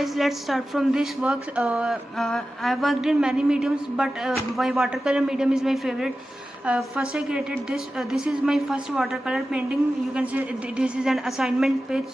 guys, let's start from this work. I've worked in many mediums, but my watercolor medium is my favorite. First I created this. This is my first watercolor painting. You can see this is an assignment page.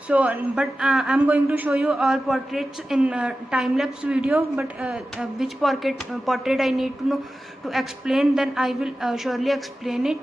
So but I'm going to show you all portraits in time-lapse video, but which portrait I need to know to explain, then I will surely explain it.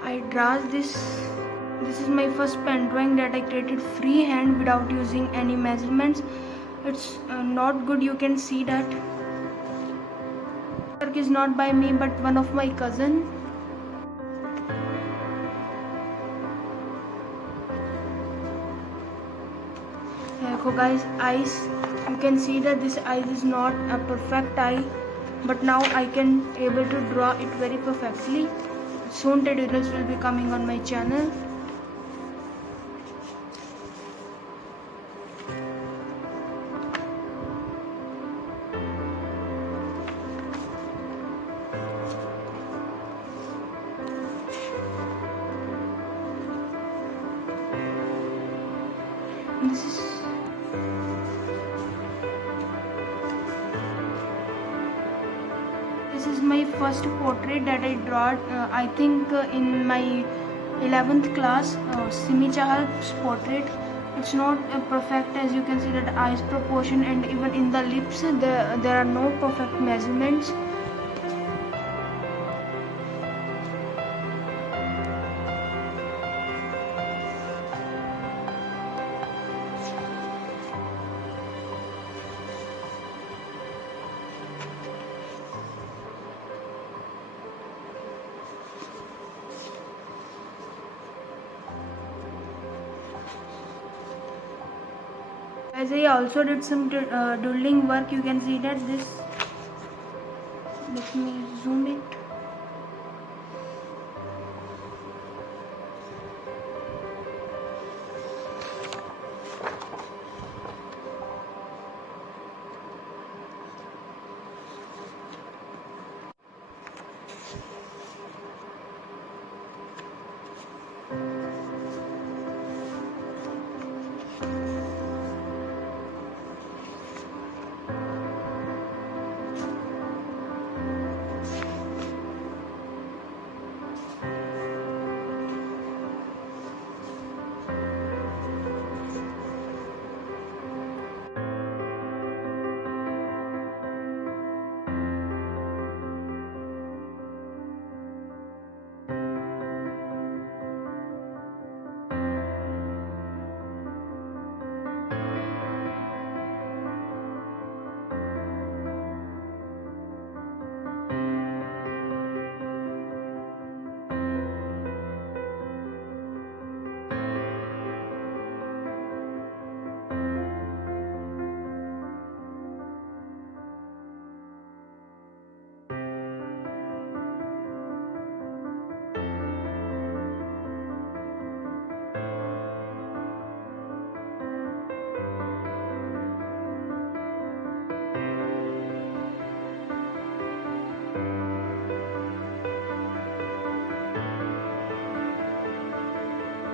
I draw this. This is my first pen drawing that I created freehand without using any measurements. It's not good, you can see that. Work is not by me but one of my cousin. So guys, eyes, you can see that this eye is not a perfect eye, but now I can able to draw it very perfectly. Soon tutorials will be coming on my channel. This is my first portrait that I draw. I think in my 11th class, Simi Chahal's portrait. It's not perfect, as you can see that eyes proportion, and even in the lips there are no perfect measurements. As I also did some doodling work, you can see that this. Let me zoom it.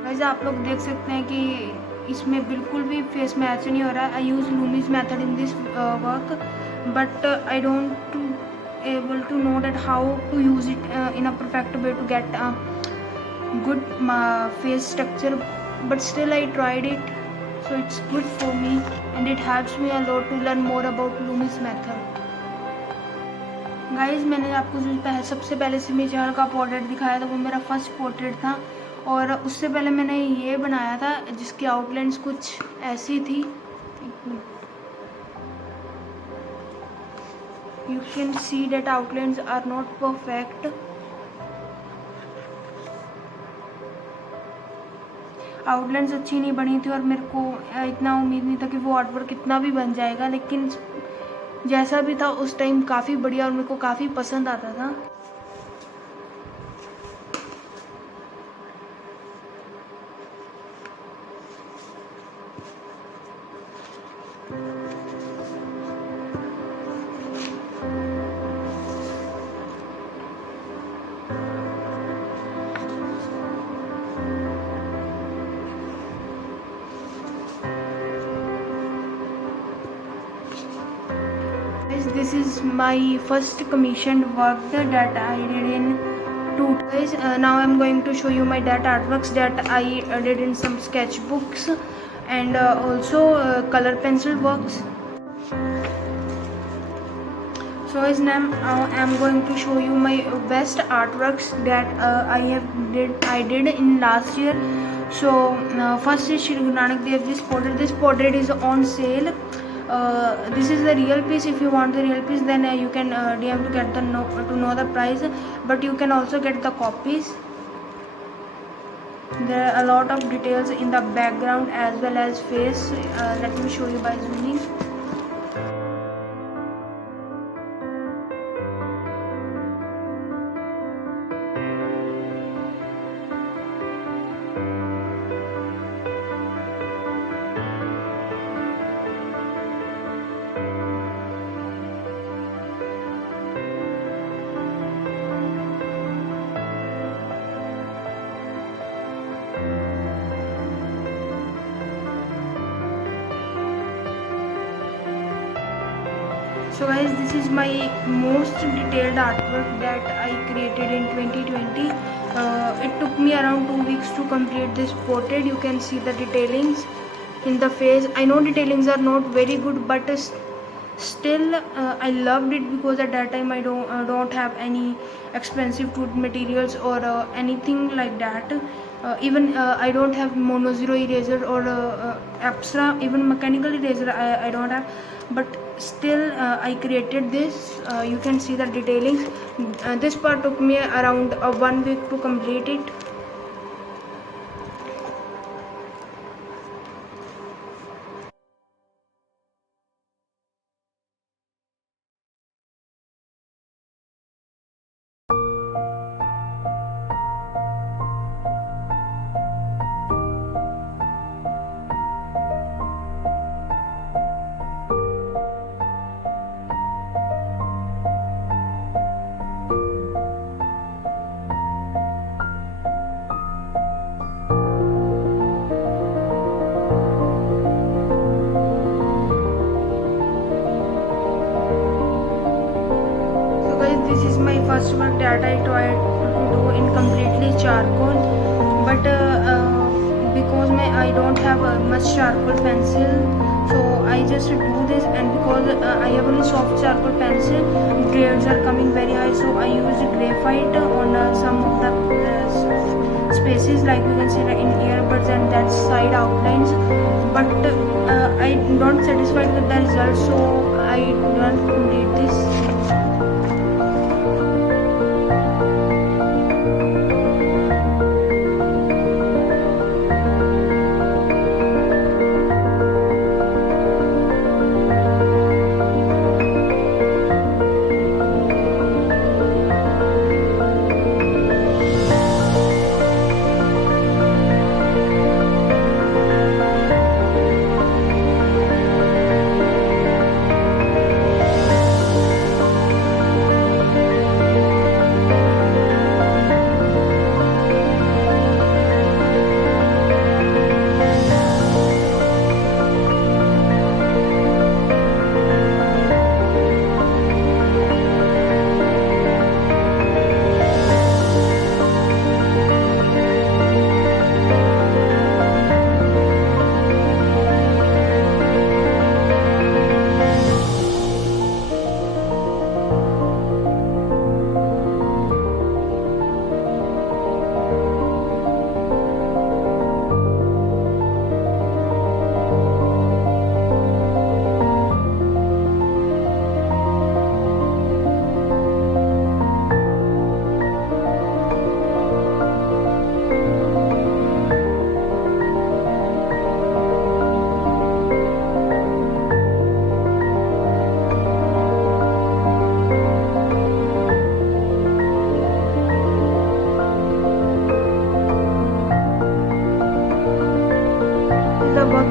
वैसे आप लोग देख सकते हैं कि इसमें बिल्कुल भी फेस मैच नहीं हो रहा है. I use Loomis method in this work, but I don't able to know that how to use it in a perfect way to get a good face structure, but still I tried it, so it's good for me and it helps me a lot to learn more about Loomis method. Guys, मैंने आपको जो सबसे पहले सिमी चहल का portrait दिखाया था वो मेरा फर्स्ट पोर्ट्रेट था, और उससे पहले मैंने ये बनाया था जिसकी आउटलाइंस कुछ ऐसी थी. You can see that outlines are not perfect. Outlines अच्छी नहीं बनी थी और मेरे को इतना उम्मीद नहीं था कि वो आर्टवर्क इतना भी बन जाएगा, लेकिन जैसा भी था उस टाइम काफ़ी बढ़िया और मेरे को काफ़ी पसंद आता था. this is my first commissioned work that I did in two days. Now I'm going to show you my that artworks that I did in some sketchbooks and also color pencil works. So guys, now I'm going to show you my best artworks that I did in last year. So first is Shri Guru Nanak Dev Ji's portrait. This portrait is on sale. This is the real piece. If you want the real piece, then you can DM to get to know the price. But you can also get the copies. There are a lot of details in the background as well as face. Let me show you by zooming. So guys, this is my most detailed artwork that I created in 2020. It took me around 2 weeks to complete this portrait. You can see the detailings in the face. I know detailings are not very good, but still I loved it because at that time I don't have any expensive wood materials or anything like that. Even I don't have mono zero eraser or Apsara, even mechanical eraser I don't have, but still I created this. You can see the detailings. This part took me around 1 week to complete it. This is my first work that I tried to do in completely charcoal, but because I don't have much charcoal pencil, so I just do this, and because I have only soft charcoal pencil, grades are coming very high, so I use graphite on some of the spaces, like you can see in earbuds and that side outlines, but I don't satisfied with the result, so I don't complete this.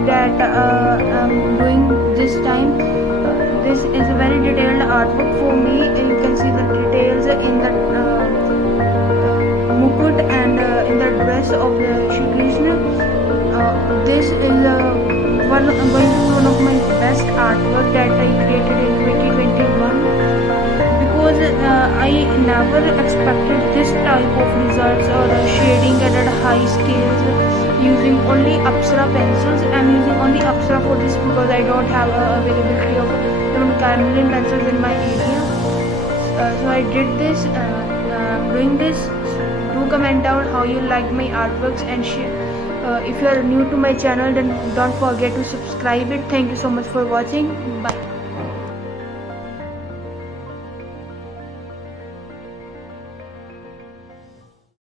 That I'm doing this time. This is a very detailed artwork for me. You can see the details in the mukut and in the dress of the Shri Krishna. This is one of my best artwork that I created in 2021. I never expected this type of results or shading at a high scales using only Apsara pencils. I'm using only Apsara for this because I don't have availability of even Carmelin pencils in my area. So I did this. Doing this. Do comment down how you like my artworks and share. If you are new to my channel, then don't forget to subscribe it. Thank you so much for watching. Bye.